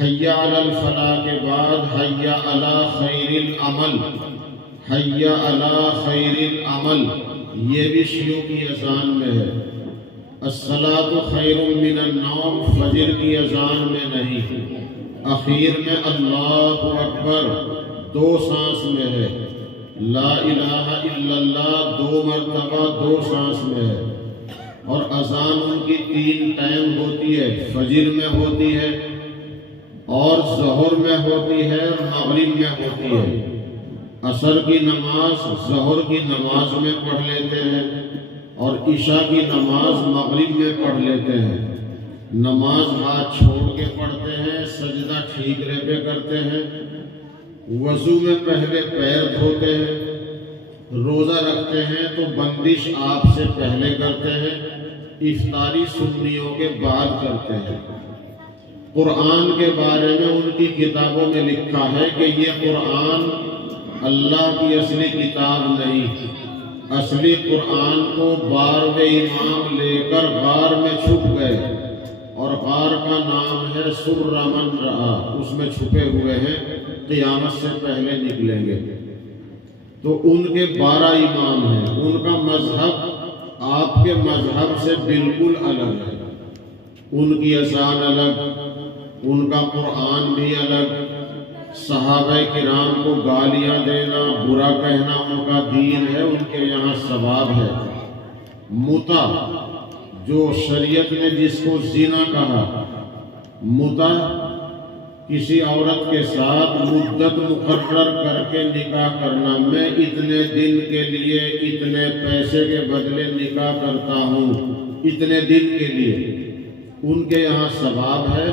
حی علی الفلاح کے بعد حی علی خیر العمل، حی علی خیر العمل، یہ بھی شیعوں کی اذان میں ہے۔ الصلاۃ خیر من النوم فجر کی اذان میں نہیں، اخیر میں اللہ اکبر 2 سانس میں ہے، لا الہ الا اللہ 2 مرتبہ 2 سانس میں ہے۔ اور اذان ان کی 3 ٹائم ہوتی ہے، فجر میں ہوتی ہے اور ظہر میں ہوتی ہے اور مغرب میں ہوتی ہے۔ عصر کی نماز ظہر کی نماز میں پڑھ لیتے ہیں اور عشاء کی نماز مغرب میں پڑھ لیتے ہیں۔ نماز ہاتھ چھوڑ کے پڑھتے ہیں، سجدہ ٹھیکرے پہ کرتے ہیں، وضو میں پہلے پیر دھوتے ہیں، روزہ رکھتے ہیں تو بندش آپ سے پہلے کرتے ہیں، افطاری سنیوں کے بعد کرتے ہیں۔ قرآن کے بارے میں ان کی کتابوں میں لکھا ہے کہ یہ قرآن اللہ کی اصلی کتاب نہیں، اصلی قرآن کو 12ویں امام لے کر غار میں چھپ گئے، اور غار کا نام ہے سر من رہا، اس میں چھپے ہوئے ہیں، قیامت سے پہلے نکلیں گے۔ تو ان کے 12 امام ہیں، ان کا مذہب آپ کے مذہب سے بالکل الگ ہے، ان کی اذان الگ، ان کا قرآن بھی الگ، صحابہ کرام کو گالیاں دینا، برا کہنا ان کا دین ہے، ان کے یہاں ثواب ہے۔ متع جو شریعت نے جس کو زنا کہا، متع کسی عورت کے ساتھ مدت مقرر کر کے نکاح کرنا، میں اتنے دن کے لیے اتنے پیسے کے بدلے نکاح کرتا ہوں، اتنے دن کے لیے، ان کے یہاں ثواب ہے۔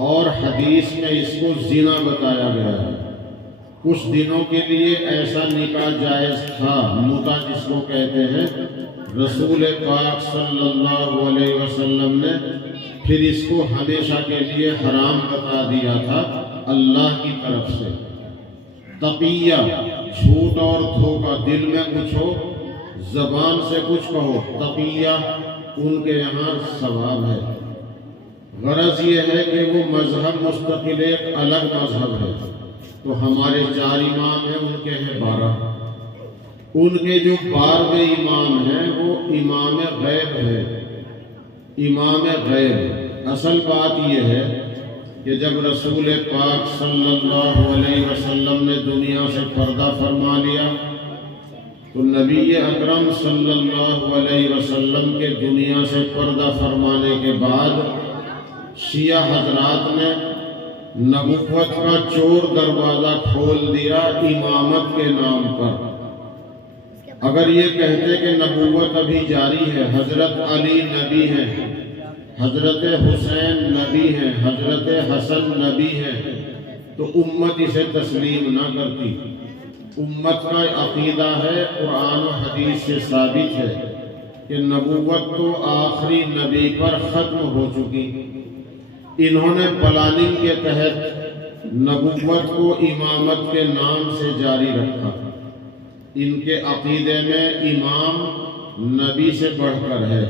اور حدیث میں اس کو زنا بتایا گیا ہے۔ کچھ دنوں کے لیے ایسا نکاح جائز تھا، متع جس کو کہتے ہیں، رسول پاک صلی اللہ علیہ وسلم نے پھر اس کو ہمیشہ کے لیے حرام بتا دیا تھا اللہ کی طرف سے۔ تقیہ جھوٹ اور دھوکہ، دل میں کچھ ہو زبان سے کچھ کہو، تقیہ ان کے یہاں ثواب ہے۔ غرض یہ ہے کہ وہ مذہب مستقل ایک الگ مذہب ہے۔ تو ہمارے 4 امام ہیں، ان کے ہیں 12۔ ان کے جو 12ویں امام ہیں وہ امام غیب ہے، امام غیب۔ اصل بات یہ ہے کہ جب رسول پاک صلی اللہ علیہ وسلم نے دنیا سے پردہ فرما لیا تو نبی اکرم صلی اللہ علیہ وسلم کے دنیا سے پردہ فرمانے کے بعد شیعہ حضرات نے نبوت کا چور دروازہ کھول دیا امامت کے نام پر۔ اگر یہ کہتے کہ نبوت ابھی جاری ہے، حضرت علی نبی ہیں، حضرت حسین نبی ہیں، حضرت حسن نبی ہیں، تو امت اسے تسلیم نہ کرتی۔ امت کا عقیدہ ہے، قرآن و حدیث سے ثابت ہے کہ نبوت تو آخری نبی پر ختم ہو چکی۔ انہوں نے پلاننگ کے تحت نبوت کو امامت کے نام سے جاری رکھا۔ ان کے عقیدے میں امام نبی سے بڑھ کر ہے۔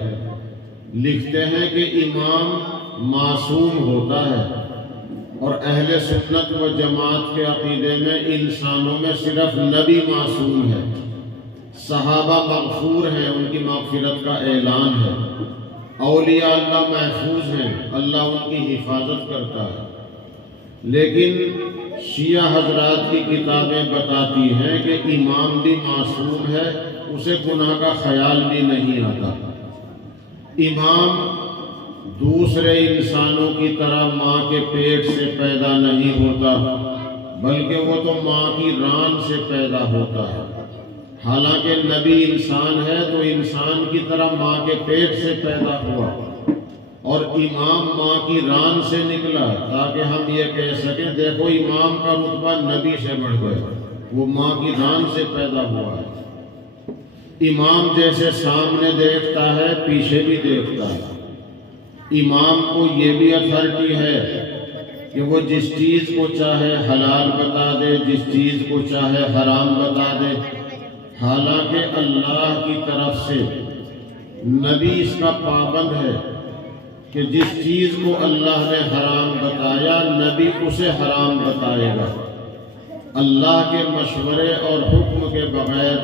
لکھتے ہیں کہ امام معصوم ہوتا ہے، اور اہل سنت و جماعت کے عقیدے میں انسانوں میں صرف نبی معصوم ہے، صحابہ مغفور ہیں، ان کی مغفرت کا اعلان ہے، اولیاء اللہ محفوظ ہیں، اللہ ان کی حفاظت کرتا ہے۔ لیکن شیعہ حضرات کی کتابیں بتاتی ہیں کہ امام بھی معصوم ہے، اسے گناہ کا خیال بھی نہیں آتا۔ امام دوسرے انسانوں کی طرح ماں کے پیٹ سے پیدا نہیں ہوتا، بلکہ وہ تو ماں کی ران سے پیدا ہوتا ہے۔ حالانکہ نبی انسان ہے تو انسان کی طرح ماں کے پیٹ سے پیدا ہوا، اور امام ماں کی ران سے نکلا، تاکہ ہم یہ کہہ سکیں دیکھو امام کا رتبہ نبی سے بڑھ گیا، وہ ماں کی ران سے پیدا ہوا ہے۔ امام جیسے سامنے دیکھتا ہے پیچھے بھی دیکھتا ہے۔ امام کو یہ بھی اتھارٹی ہے کہ وہ جس چیز کو چاہے حلال بتا دے، جس چیز کو چاہے حرام بتا دے، حالانکہ اللہ کی طرف سے نبی اس کا پابند ہے کہ جس چیز کو اللہ نے حرام بتایا نبی اسے حرام بتائے گا۔ اللہ کے مشورے اور حکم کے بغیر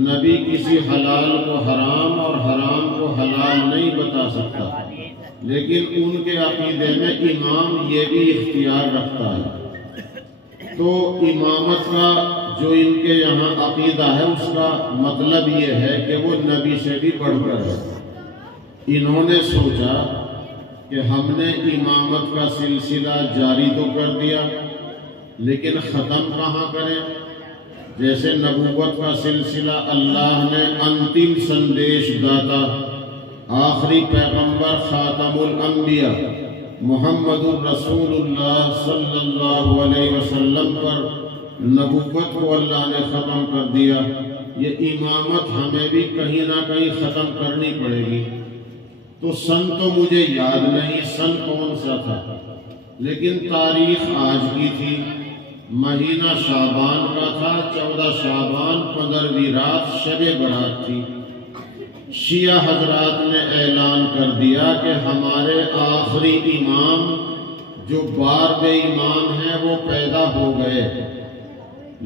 نبی کسی حلال کو حرام اور حرام کو حلال نہیں بتا سکتا، لیکن ان کے عقیدے میں امام یہ بھی اختیار رکھتا ہے۔ تو امامت کا جو ان کے یہاں عقیدہ ہے اس کا مطلب یہ ہے کہ وہ نبی سے بھی بڑھ کر ہے۔ انہوں نے سوچا کہ ہم نے امامت کا سلسلہ جاری تو کر دیا، لیکن ختم کہاں کریں؟ جیسے نبوت کا سلسلہ اللہ نے انتم سندیش داتا آخری پیغمبر خاتم الانبیاء محمد الرسول اللہ صلی اللہ علیہ وسلم پر نبوت کو اللہ نے ختم کر دیا، یہ امامت ہمیں بھی کہیں نہ کہیں ختم کرنی پڑے گی۔ تو سن تو مجھے یاد نہیں سن کون سا تھا، لیکن تاریخ آج کی تھی، مہینہ شعبان کا تھا، 14 شعبان 15ویں رات شب برات تھی۔ شیعہ حضرات نے اعلان کر دیا کہ ہمارے آخری امام جو بارب امام ہیں وہ پیدا ہو گئے۔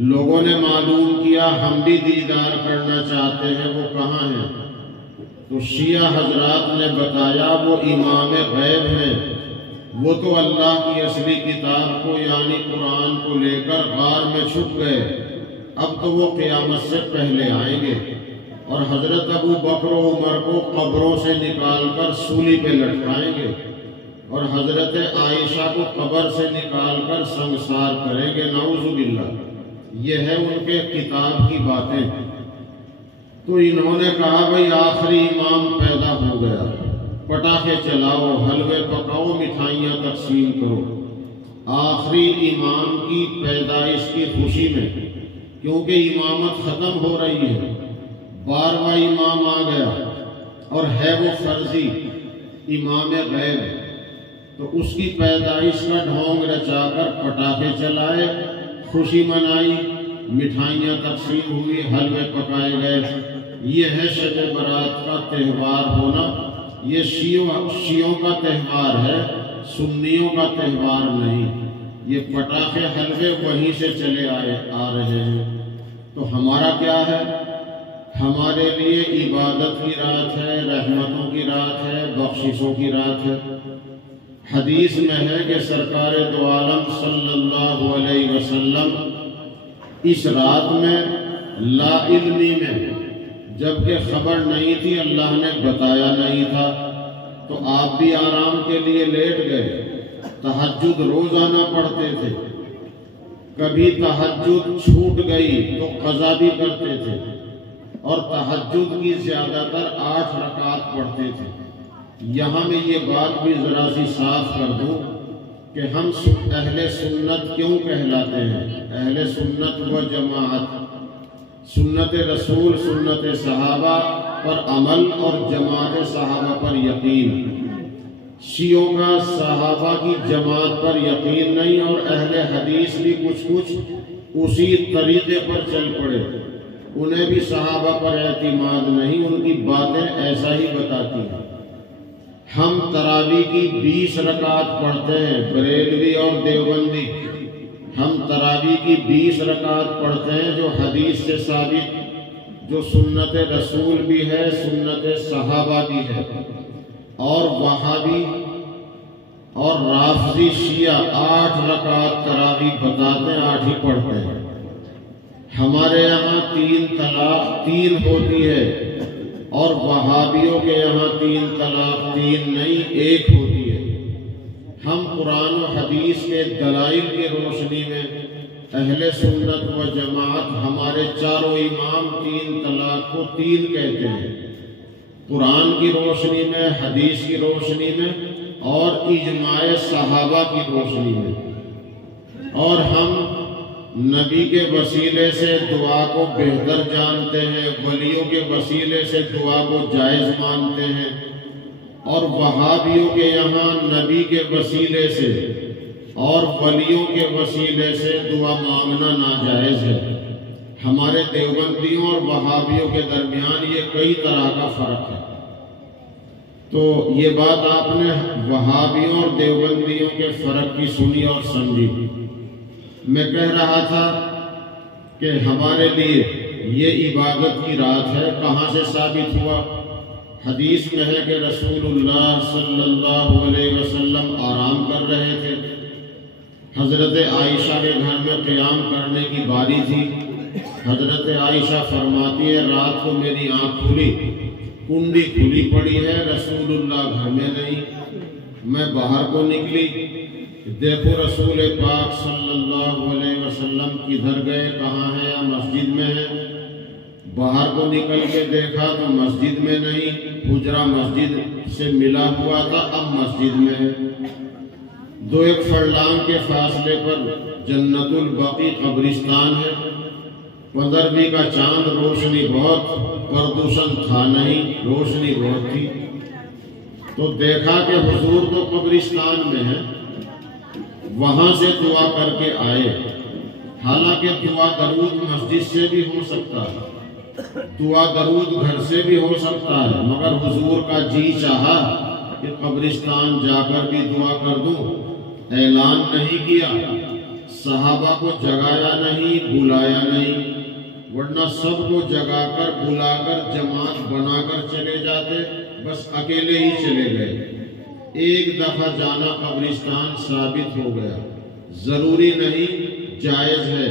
لوگوں نے معلوم کیا ہم بھی دیدار کرنا چاہتے ہیں، وہ کہاں ہیں؟ تو شیعہ حضرات نے بتایا وہ امام غیب ہیں، وہ تو اللہ کی اصلی کتاب کو یعنی قرآن کو لے کر غار میں چھپ گئے، اب تو وہ قیامت سے پہلے آئیں گے، اور حضرت ابو بکر و عمر کو قبروں سے نکال کر سولی پہ لٹکائیں گے، اور حضرت عائشہ کو قبر سے نکال کر سنگسار کریں گے، نعوذ باللہ۔ یہ ہے ان کے کتاب کی باتیں۔ تو انہوں نے کہا بھئی آخری امام پیدا ہو گیا، پٹاخے چلاؤ، حلوے پکاؤ، مٹھائیاں تقسیم کرو۔ آخری امام کی پیدائش کی خوشی میں، کیونکہ امامت ختم ہو رہی ہے، 12واں امام آ گیا اور ہے وہ فرضی امام غیب، تو اس کی پیدائش کا ڈھونگ رچا کر پٹاخے چلائے، خوشی منائی، مٹھائیاں تقسیم ہوئی، حلوے پکائے گئے۔ یہ ہے شب برات کا تہوار ہونا۔ یہ شیعوں کا تہوار ہے، سنیوں کا تہوار نہیں۔ یہ پٹاخے حلوے وہیں سے چلے آ رہے ہیں۔ تو ہمارا کیا ہے؟ ہمارے لیے عبادت کی رات ہے، رحمتوں کی رات ہے، بخششوں کی رات ہے۔ حدیث میں ہے کہ سرکار دو عالم صلی اللہ علیہ وسلم اس رات میں لا علمی میں، جبکہ خبر نہیں تھی، اللہ نے بتایا نہیں تھا، تو آپ بھی آرام کے لیے لیٹ گئے، تہجد روزانہ پڑھتے تھے، کبھی تہجد چھوٹ گئی تو قضا بھی کرتے تھے، اور تہجد کی زیادہ تر 8 رکعات پڑھتے تھے۔ یہاں میں یہ بات بھی ذرا سی صاف کر دوں کہ ہم اہل سنت کیوں کہلاتے ہیں؟ اہل سنت و جماعت، سنت رسول، سنت صحابہ پر عمل اور جماعت صحابہ پر یقین۔ شیعوں کا صحابہ کی جماعت پر یقین نہیں، اور اہل حدیث بھی کچھ اسی طریقے پر چل پڑے، انہیں بھی صحابہ پر اعتماد نہیں، ان کی باتیں ایسا ہی بتاتی ہیں۔ ہم تراویح کی 20 رکعات پڑھتے ہیں، بریلوی اور دیوبندی، ہم تراویح کی 20 رکعات پڑھتے ہیں جو حدیث سے ثابت، جو سنت رسول بھی ہے، سنت صحابہ بھی ہے۔ اور وہابی اور رافضی شیعہ 8 رکعات تراویح بتاتے ہیں، 8 ہی پڑھتے ہیں۔ ہمارے یہاں 3 طلاق 3 ہوتی ہے، اور وہابیوں کے یہاں 3 طلاق 3 نہیں 1 ہوتی ہے۔ ہم قرآن و حدیث کے دلائل کی روشنی میں اہل سنت و جماعت، ہمارے چاروں امام 3 طلاق کو 3 کہتے ہیں، قرآن کی روشنی میں، حدیث کی روشنی میں، اور اجماع صحابہ کی روشنی میں۔ اور ہم نبی کے وسیلے سے دعا کو بہتر جانتے ہیں، ولیوں کے وسیلے سے دعا کو جائز مانتے ہیں، اور وہابیوں کے یہاں نبی کے وسیلے سے اور ولیوں کے وسیلے سے دعا مانگنا ناجائز ہے۔ ہمارے دیوبندیوں اور وہابیوں کے درمیان یہ کئی طرح کا فرق ہے۔ تو یہ بات آپ نے وہابیوں اور دیوبندیوں کے فرق کی سنی اور سمجھی۔ میں کہہ رہا تھا کہ ہمارے لیے یہ عبادت کی رات ہے، کہاں سے ثابت ہوا؟ حدیث میں ہے کہ رسول اللہ صلی اللہ علیہ وسلم آرام کر رہے تھے، حضرت عائشہ کے گھر میں قیام کرنے کی باری تھی۔ حضرت عائشہ فرماتی ہے رات کو میری آنکھ کھلی، کنڈی کھلی پڑی ہے، رسول اللہ گھر میں نہیں۔ میں باہر کو نکلی، دیکھو رسول پاک صلی اللہ علیہ وسلم کدھر گئے، کہاں ہے، یا مسجد میں ہے؟ باہر کو نکل کے دیکھا تو مسجد میں نہیں، حجرہ مسجد سے ملا ہوا تھا، اب مسجد میں ہے۔ 2-1 فرلانگ کے فاصلے پر جنت البقیع قبرستان ہے۔ 15ویں کا چاند، روشنی بہت، پردوشن تھا نہیں، روشنی بہت تھی۔ تو دیکھا کہ حضور تو قبرستان میں ہے، وہاں سے دعا کر کے آئے۔ حالانکہ دعا درود مسجد سے بھی ہو سکتا ہے، دعا درود گھر سے بھی ہو سکتا ہے، مگر حضور کا جی چاہا کہ قبرستان جا کر بھی دعا کر دوں، اعلان نہیں کیا، صحابہ کو جگایا نہیں، بلایا نہیں، ورنہ سب کو جگا کر بلا کر جماعت بنا کر چلے جاتے، بس اکیلے ہی چلے گئے۔ ایک دفعہ جانا قبرستان ثابت ہو گیا، ضروری نہیں، جائز ہے،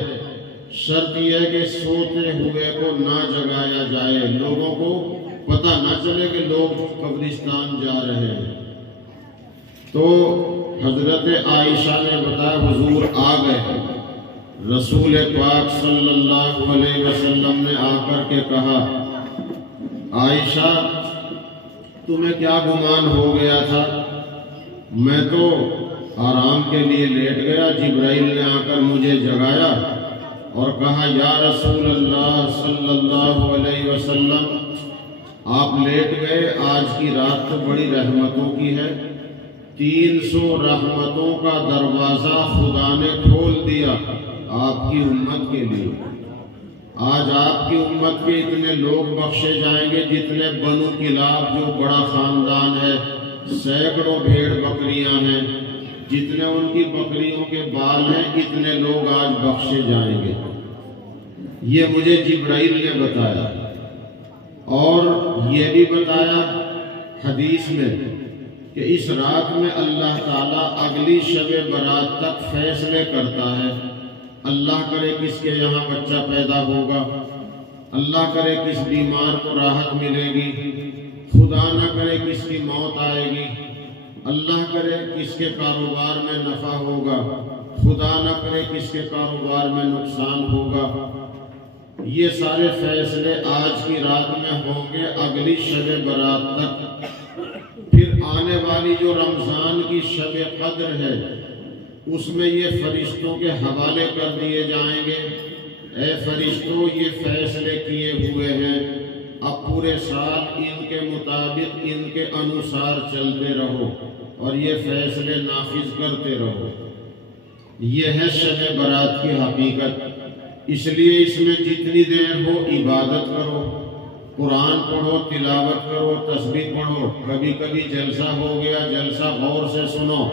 شرط یہ ہے کہ سوتے ہوئے کو نہ جگایا جائے، لوگوں کو پتہ نہ چلے کہ لوگ قبرستان جا رہے ہیں۔ تو حضرت عائشہ نے بتایا حضور آ گئے۔ رسول پاک صلی اللہ علیہ وسلم نے آ کر کے کہا عائشہ تمہیں کیا گمان ہو گیا تھا؟ میں تو آرام کے لیے لیٹ گیا، جبرائیل نے آ کر مجھے جگایا اور کہا یا رسول اللہ صلی اللہ علیہ وسلم آپ لیٹ گئے، آج کی رات تو بڑی رحمتوں کی ہے، 300 رحمتوں کا دروازہ خدا نے کھول دیا آپ کی امت کے لیے۔ آج آپ کی امت کے اتنے لوگ بخشے جائیں گے جتنے بنو کلاب جو بڑا خاندان ہے، سینکڑوں بھیڑ بکریاں ہیں، جتنے ان کی بکریوں کے بال ہیں، اتنے لوگ آج بخشے جائیں گے۔ یہ مجھے جبرائیل نے بتایا، اور یہ بھی بتایا حدیث میں کہ اس رات میں اللہ تعالیٰ اگلی شب برات تک فیصلے کرتا ہے۔ اللہ کرے کس کے یہاں بچہ پیدا ہوگا، اللہ کرے کس بیمار کو راحت ملے گی، خدا نہ کرے کس کی موت آئے گی، اللہ کرے کس کے کاروبار میں نفع ہوگا، خدا نہ کرے کس کے کاروبار میں نقصان ہوگا۔ یہ سارے فیصلے آج کی رات میں ہوں گے اگلی شب برات تک۔ پھر آنے والی جو رمضان کی شب قدر ہے اس میں یہ فرشتوں کے حوالے کر دیے جائیں گے، اے فرشتوں یہ فیصلے کیے ہوئے ہیں، اب پورے سال ان کے مطابق ان کے انوسار چلتے رہو اور یہ فیصلے نافذ کرتے رہو۔ یہ ہے شب برات کی حقیقت۔ اس لیے اس میں جتنی دیر ہو عبادت کرو، قرآن پڑھو، تلاوت کرو، تسبیح پڑھو، کبھی کبھی جلسہ ہو گیا جلسہ غور سے سنو،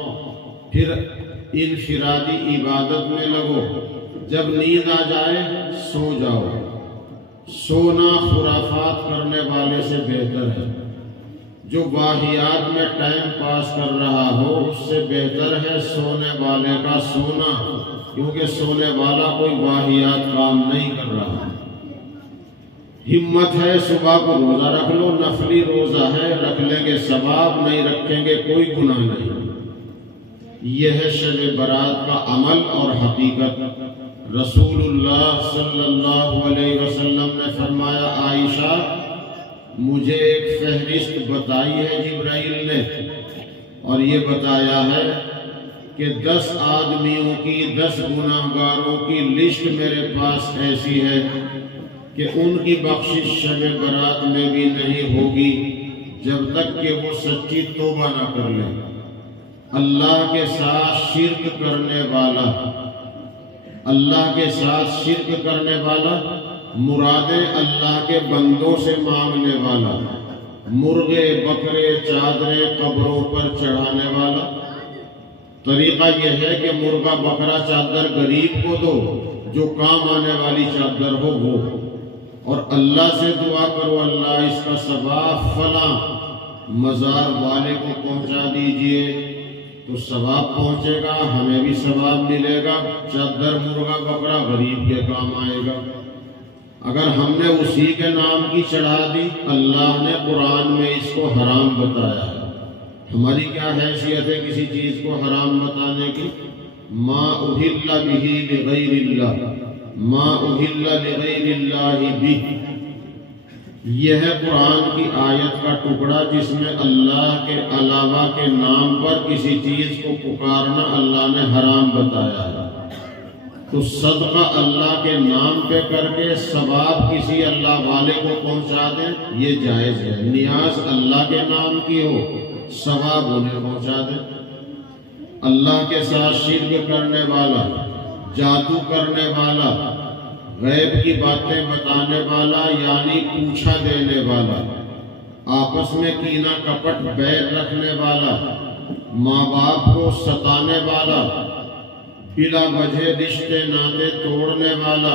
پھر انفرادی عبادت میں لگو، جب نیند آ جائے سو جاؤ۔ سونا خرافات کرنے والے سے بہتر ہے، جو واہیات میں ٹائم پاس کر رہا ہو اس سے بہتر ہے سونے والے کا سونا، کیونکہ سونے والا کوئی واہیات کام نہیں کر رہا۔ ہمت ہے صبح کو روزہ رکھ لو، نفلی روزہ ہے، رکھ لیں گے ثواب، نہیں رکھیں گے کوئی گناہ نہیں۔ یہ ہے شب برات کا عمل اور حقیقت۔ رسول اللہ صلی اللہ علیہ وسلم نے فرمایا عائشہ مجھے ایک فہرست بتائی ہے جبرائیل نے، اور یہ بتایا ہے کہ 10 آدمیوں کی 10 گناہگاروں کی لسٹ میرے پاس ایسی ہے کہ ان کی بخشش شب برات میں بھی نہیں ہوگی جب تک کہ وہ سچی توبہ نہ کر لیں۔ اللہ کے ساتھ شرک کرنے والا، اللہ کے ساتھ شرک کرنے والا مرادیں اللہ کے بندوں سے مانگنے والا، مرغے بکرے چادریں قبروں پر چڑھانے والا؟ طریقہ یہ ہے کہ مرغا بکرا چادر غریب کو دو، جو کام آنے والی چادر ہو وہ، اور اللہ سے دعا کرو اللہ اس کا ثواب فلاں مزار والے کو پہنچا دیجئے، تو ثواب پہنچے گا، ہمیں بھی ثواب ملے گا، چادر مرغا بکرا غریب کے کام آئے گا۔ اگر ہم نے اسی کے نام کی چڑھا دی، اللہ نے قرآن میں اس کو حرام بتایا ہے، ہماری کیا حیثیت ہے کسی چیز کو حرام بتانے کی؟ ما اہل بہ لغیر اللہ، ما اہل لغیر اللہ بہ، یہ ہے قرآن کی آیت کا ٹکڑا جس میں اللہ کے علاوہ کے نام پر کسی چیز کو پکارنا اللہ نے حرام بتایا ہے۔ تو صدقہ اللہ کے نام پہ کر کے ثواب کسی اللہ والے کو پہنچا دیں، یہ جائز ہے۔ نیاز اللہ کے نام کی ہو، ثواب انہیں پہنچا دیں۔ اللہ کے ساتھ شرک کرنے والا، جادو کرنے والا، غیب کی باتیں بتانے والا یعنی پوچھا دینے والا، آپس میں کینہ کپٹ بیر رکھنے والا، ماں باپ کو ستانے والا، بلا وجہ رشتے ناطے توڑنے والا،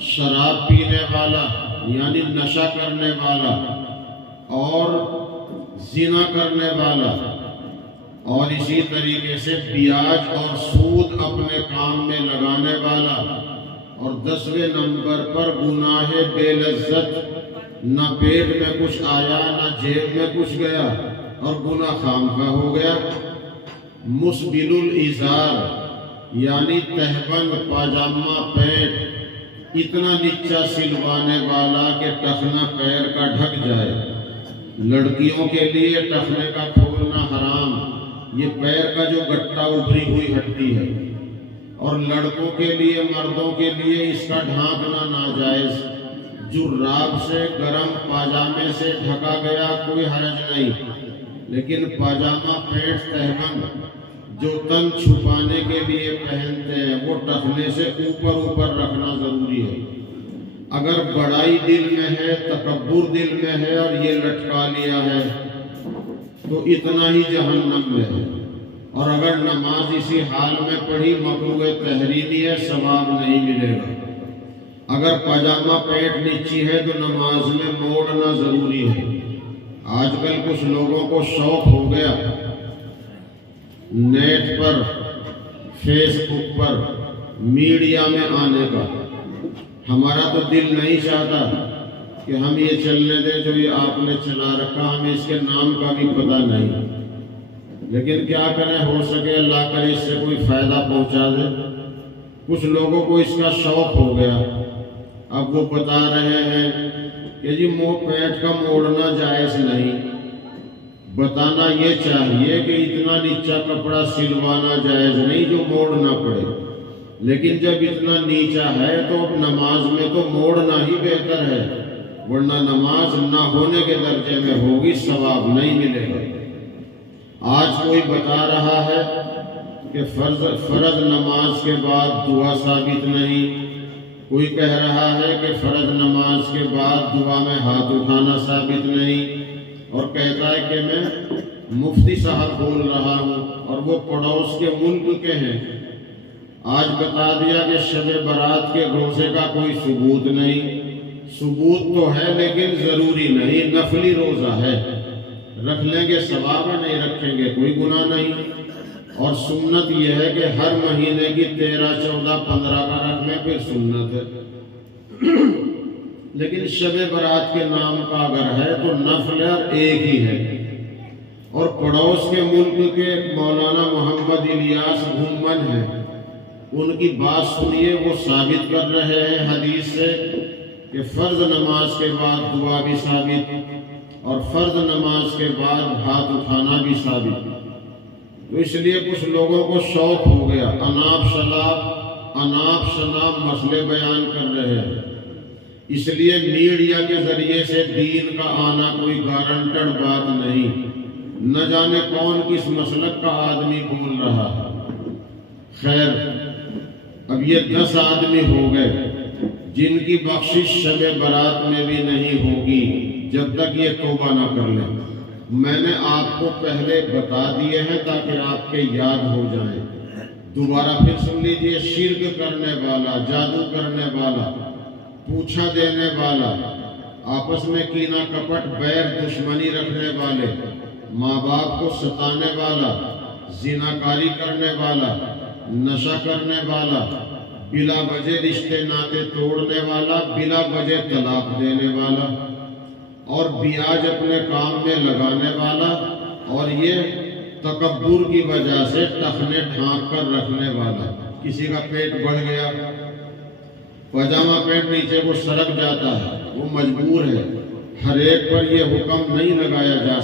شراب پینے والا یعنی نشہ کرنے والا، اور زنا کرنے والا، اور اسی طریقے سے بیاج اور سود اپنے کام میں لگانے والا، اور 10ویں نمبر پر گناہ بے لذت، نہ پیٹ میں کچھ آیا نہ جیب میں کچھ گیا اور گناہ خامخواہ ہو گیا۔ مسبل الازار یعنی تہبند پاجامہ پینٹ اتنا نیچا سلوانے والا کہ ٹخنا پیر کا ڈھک جائے۔ لڑکیوں کے لیے ٹخنے کا کھولنا حرام، یہ پیر کا جو گٹا ابھری ہوئی ہڈی ہے، اور لڑکوں کے لیے مردوں کے لیے اس کا ڈھانکنا ناجائز۔ جراب سے گرم پاجامے سے ڈھکا گیا کوئی حرج نہیں، لیکن پاجامہ پینٹ تہبند جو تن چھپانے کے لیے پہنتے ہیں وہ ٹخنے سے اوپر رکھنا ضروری ہے۔ اگر بڑائی دل میں ہے، تکبر دل میں ہے اور یہ لٹکا لیا ہے تو اتنا ہی جہنم میں ہے۔ اور اگر نماز اسی حال میں پڑھی مکروہ تحریمی ہے، ثواب نہیں ملے گا۔ اگر پاجامہ پیٹ نیچی ہے تو نماز میں موڑنا ضروری ہے۔ آج کل کچھ لوگوں کو شوق ہو گیا نیٹ پر، فیس بک پر، میڈیا میں آنے کا۔ ہمارا تو دل نہیں چاہتا کہ ہم یہ چلنے دیں جو یہ آپ نے چلا رکھا، ہمیں اس کے نام کا بھی پتہ نہیں، لیکن کیا کریں، ہو سکے اللہ کرے اس سے کوئی فائدہ پہنچا دے۔ کچھ لوگوں کو اس کا شوق ہو گیا، اب وہ بتا رہے ہیں کہ جی منہ پیٹ کا موڑنا جائز نہیں۔ بتانا یہ چاہیے کہ اتنا نیچا کپڑا سلوانا جائز نہیں جو موڑنا پڑے، لیکن جب اتنا نیچا ہے تو نماز میں تو موڑنا ہی بہتر ہے، ورنہ نماز نہ ہونے کے درجے میں ہوگی، ثواب نہیں ملے گا۔ آج کوئی بتا رہا ہے کہ فرض نماز کے بعد دعا ثابت نہیں، کوئی کہہ رہا ہے کہ فرض نماز کے بعد دعا میں ہاتھ اٹھانا ثابت نہیں، اور کہتا ہے کہ میں مفتی صاحب بول رہا ہوں اور وہ پڑوس کے ملک کے ہیں۔ آج بتا دیا کہ شب برات کے روزے کا کوئی ثبوت نہیں۔ ثبوت تو ہے لیکن ضروری نہیں، نفلی روزہ ہے، رکھ لیں گے ثواب ہے، نہیں رکھیں گے کوئی گناہ نہیں۔ اور سنت یہ ہے کہ ہر مہینے کی 13، 14، 15 کا رکھ لیں، پھر سنت ہے۔ لیکن شب برات کے نام کا اگر ہے تو نفل ایک ہی ہے۔ اور پڑوس کے ملک کے مولانا محمد الیاس گھومن ہیں، ان کی بات سنیے، وہ ثابت کر رہے ہیں حدیث سے کہ فرض نماز کے بعد دعا بھی ثابت اور فرض نماز کے بعد ہاتھ اٹھانا بھی ثابت۔ تو اس لیے کچھ لوگوں کو شوق ہو گیا، اناپ شناپ مسئلے بیان کر رہے ہیں۔ اس لیے میڈیا کے ذریعے سے دین کا آنا کوئی گارنٹڈ بات نہیں، نہ جانے کون کس مسلک کا آدمی بول رہا ہے۔ خیر، اب یہ 10 آدمی ہو گئے جن کی بخشش شب برات میں بھی نہیں ہوگی، جب تک یہ توبہ نہ کر لیں۔ میں نے آپ کو پہلے بتا دیے ہیں تاکہ آپ کے یاد ہو جائیں۔ دوبارہ پھر سن لیجئے، شرک کرنے والا، جادو کرنے والا، پوچھا دینے والا، آپس میں کینہ کپٹ، بیر، دشمنی رکھنے والے، ماں باپ کو ستانے والا، زناکاری کرنے والا، نشہ کرنے والا، بلا وجہ رشتے ناطے توڑنے والا، بلا وجہ طلاق دینے والا، اور بیاج اپنے کام میں لگانے والا، اور یہ تکبر کی وجہ سے ٹخنے ڈھانک کر رکھنے والا۔ کسی کا پیٹ بڑھ گیا، پاجامہ پینٹ نیچے کو سرک جاتا ہے، وہ مجبور ہے۔ ہر ایک پر یہ حکم نہیں لگایا جا